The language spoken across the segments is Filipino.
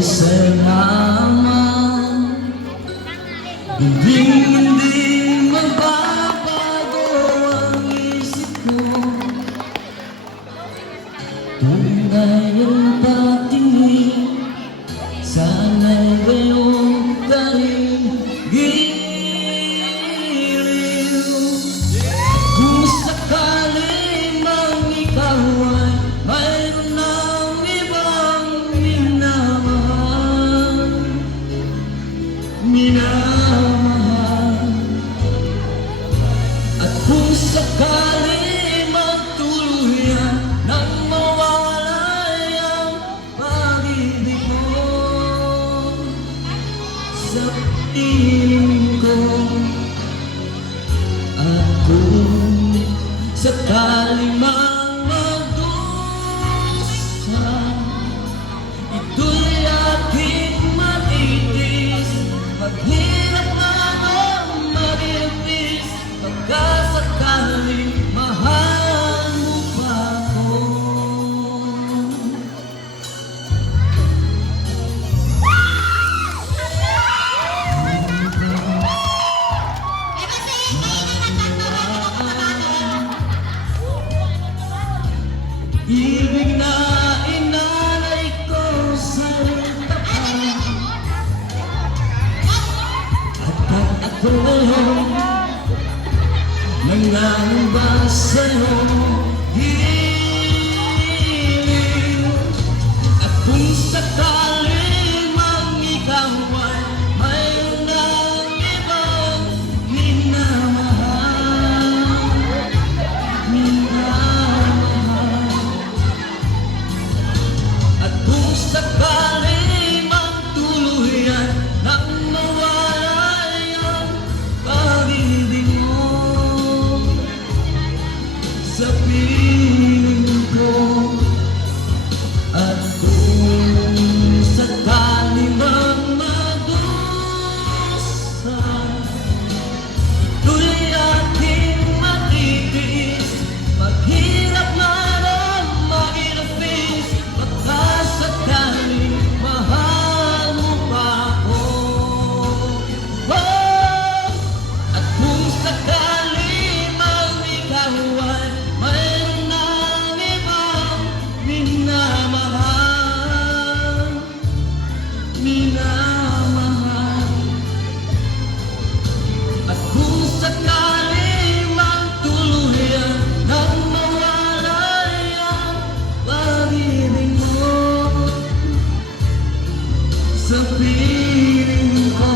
salamat. Hindi magbabago ang isip ko. Tunay ang patingin, sana'y gayong kaling giliw. Kung sakali mang ikaw ay mayroon ng ibang minamahal, at kung sakali magtuluyan nang mawalay ang pag-ibig mo sa piling ko, at kung sakali mang magdusa, ito'y aking matitis. Maghirap na ang mag-ibig, pagkasakali mahal mo pa ako. Ibig na inalay ko sa'yo tapat, at ako nangangamba sa'yo giliw. At kung sakali mang ikaw ay mayroon ng ibang minamahal, at kung sakali mang tuluyan nang mawalay ang pag-ibig mo sa piling ko, at kung sakali mang magdusa, ito'y aking matitiis. Maghirap man ang mag-inafis, pagkasakali mahal mo pa ako. At kung sakali mang ikaw ay mayroon ng ibang minamahal, at kung sakali mang tuluyan nang mawalay ang pag-ibig mo sa piling ko,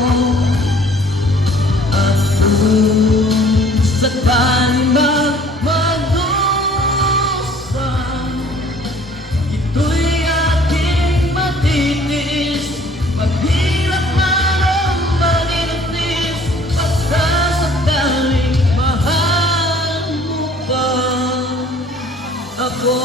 at kung sakali mang magdusa, ito'y aking matitiis. Maghirap man ang mag-inafis, pagkasakali mahal mo pa ako.